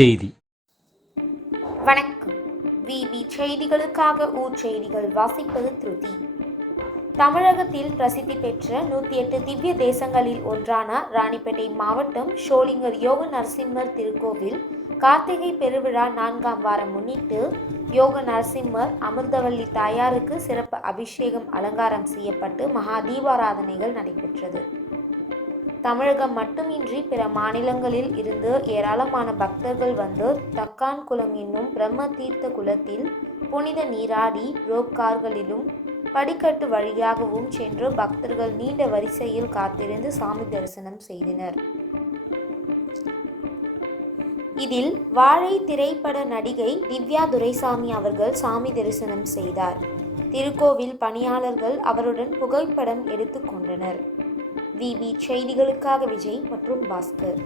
செய்தி. வணக்கம். விவி செய்திகளுக்காக ஊர் செய்திகள் வாசிப்பது திருதி. தமிழகத்தில் பிரசித்தி பெற்ற நூற்றி எட்டு திவ்ய தேசங்களில் ஒன்றான ராணிப்பேட்டை மாவட்டம் ஷோலிங்கர் யோக நரசிம்மர் திருக்கோவில் கார்த்திகை பெருவிழா நான்காம் வாரம் முன்னிட்டு யோக நரசிம்மர் அமிர்தவல்லி தாயாருக்கு சிறப்பு அபிஷேகம் அலங்காரம் செய்யப்பட்டு மகா தீபாராதனைகள் நடைபெற்றது. தமிழகம் மட்டுமின்றி பிற மாநிலங்களில் இருந்து ஏராளமான பக்தர்கள் வந்து தக்கான் குளம் என்னும் பிரம்ம தீர்த்த குளத்தில் புனித நீராடி ரோப் கார்களிலும் படிக்கட்டு வழியாகவும் சென்று பக்தர்கள் நீண்ட வரிசையில் காத்திருந்து சாமி தரிசனம் செய்தனர். இதில் வாழை திரைப்பட நடிகை திவ்யா துரைசாமி அவர்கள் சாமி தரிசனம் செய்தார். திருக்கோவில் பணியாளர்கள் அவருடன் புகைப்படம் எடுத்துக்கொண்டனர் விபி செய்திகளுக்காக விஜய் மற்றும் பாஸ்கர்.